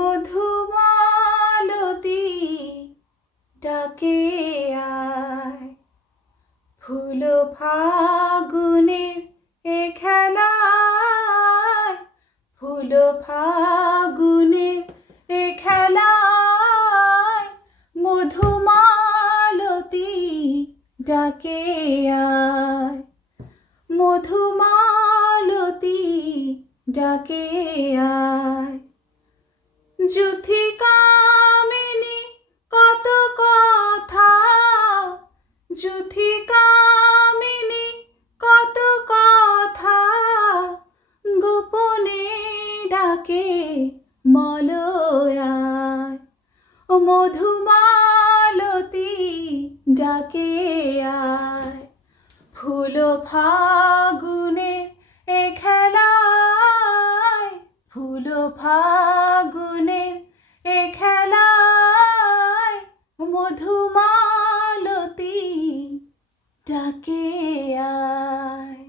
মধুমালতী ডাকে আয়, ফুল ফাগুনের এ খেলায়, ফুল ফাগুনের এ খেলায়, মধুমালতী ডাকে আয়, মধুমালতী ডাকে আয়। যুথিকামিনী কত কথা, যুথিকামিনী কত কথা, গোপনে ডাকে মলয়ায়, ও মধুমালতী ডাকে আয়, ফুল ফাগুনের এ খেলায়, ফুল ফাগুনের এ খেলায়, মধুমালতী ডাকে আয়।